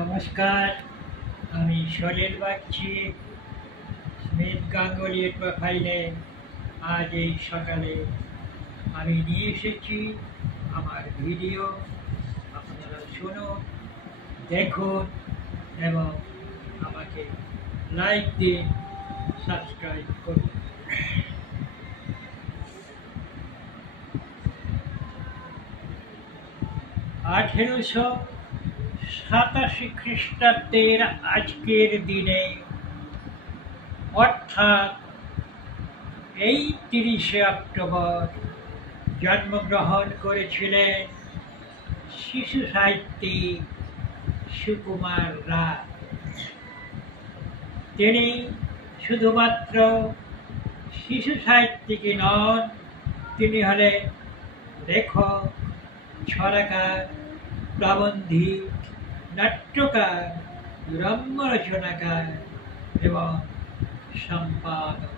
নমস্কার, আমি সলিল বাগচি, স্মিথ গাঙ্গুলি প্রোফাইলে। আজ এই সকালে আমি নিয়ে এসেছি আমার ভিডিও। আপনারা শুনুন, দেখুন এবং আমাকে লাইক দিন, সাবস্ক্রাইব করুন। 1887 খ্রিস্টাব্দের আজকের দিনে, অর্থাৎ এই 30শে অক্টোবর জন্মগ্রহণ করেছিলেন শিশু সাহিত্যিক সুকুমার রায়। তিনি শুধুমাত্র শিশু সাহিত্যিকই নন, তিনি হলেন লেখক, ছড়াকার, প্রাবন্ধিক, নাট্যকার, রম্য রচনাকার এবং সম্পাদক।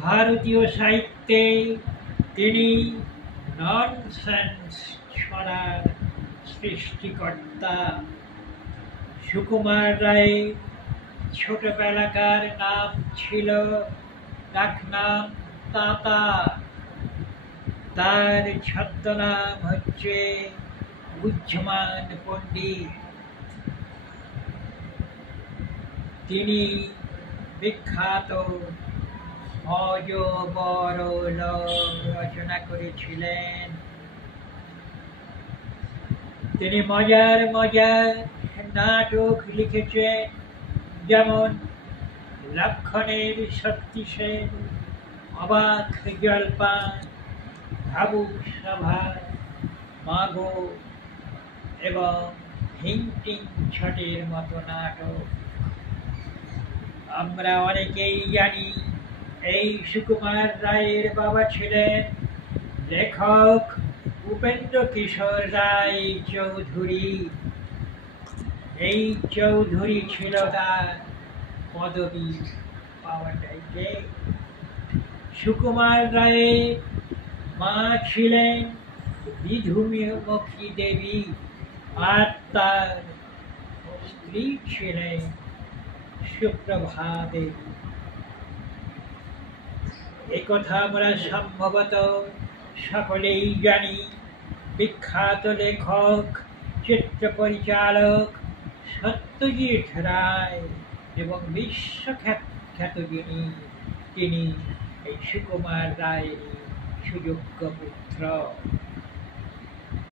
ভারতীয় সাহিত্যে তিনি ননসেন্স ছড়ার সৃষ্টিকর্তা। সুকুমার রায়ের ছোটবেলাকার নাম ছিল ডাকনাম তাতা। তার ছদ্মনাম হচ্ছে বুঝমান পণ্ডিত। তিনি বিখ্যাত অজবরল রচনা করেছিলেন। তিনি মজার মজার নাটক লিখেছেন, যেমন লক্ষণের শক্তি সেন, অবাক জলপান, ভাবুক সভা, মাগো এবং হিংটিং ছটের মতো নাটক। আমরা অনেকেই জানি এই সুকুমার রায়ের বাবা ছিলেন লেখক উপেন্দ্র কিশোর রায় চৌধুরী। এই চৌধুরী ছিল তার পদবী পাওয়াটাইতে। সুকুমার রায়ের মা ছিলেন বিধুমুখী দেবী আর তার স্ত্রী ছিলেন সুপ্রভা দেবী। একথা আমরা সম্ভবত সকলেই জানি। বিখ্যাত লেখক, চিত্র পরিচালক সত্যজিৎ রায় এবং বিশ্বখ্যাত তিনি এই সুকুমার রায়ের সুযোগ্য পুত্র।